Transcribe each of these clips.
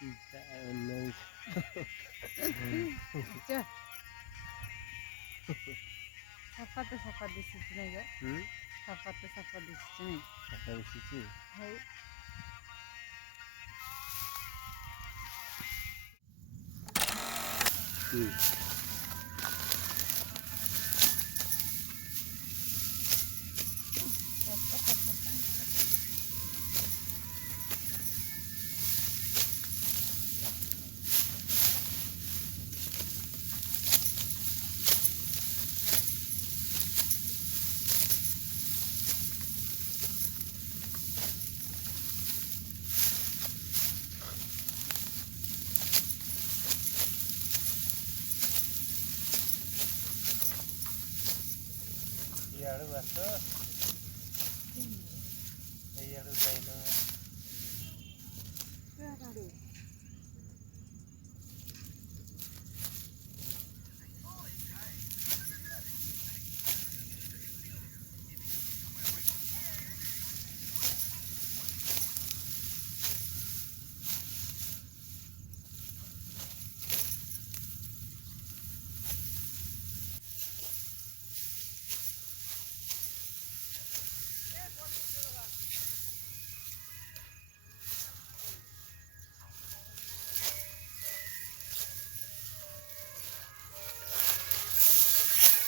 नाही. च सफा तर सफा दिसत नाही ग. हं? सफा तर सफा दिसत नाही. आता दिवशीची हो. इयाडू बसतो इयाडू जाईन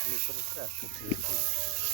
लेकरं असतात